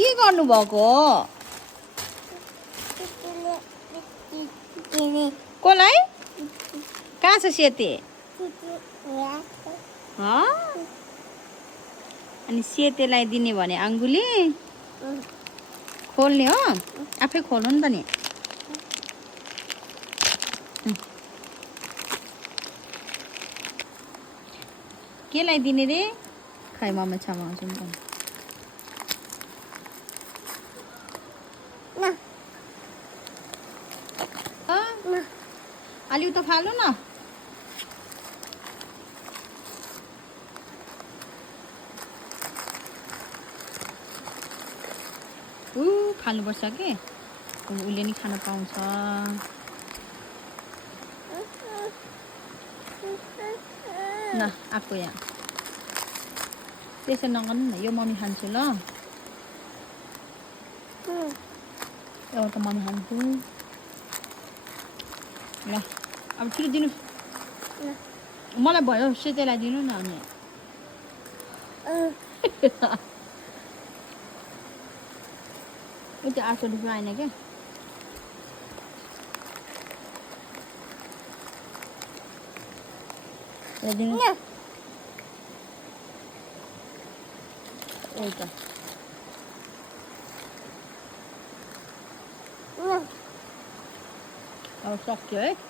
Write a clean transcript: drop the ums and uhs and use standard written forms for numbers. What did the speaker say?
के गर्नुभएको कसलाई कहाँ छ सेते अनि सेतेलाई दिने भने अङ्गुली खोल्ने हो आफै खोल्नु नि त नि केलाई दिने रे खै मम्मी छमाउँछु नि त अलि उता फाल्नु न फाल्नुपर्छ कि उसले नि खान पाउँछ ल आएको यहाँ त्यसो नगर्नु न यो मम्मी खान्छु ल एउटा मम्मी खान्छु ल अब छिटो दिनु मलाई भयो सेतेलाई दिनु न अनि त्यो 800 रुपियाँ आएन क्या दिनु एउटा अब सक्यो है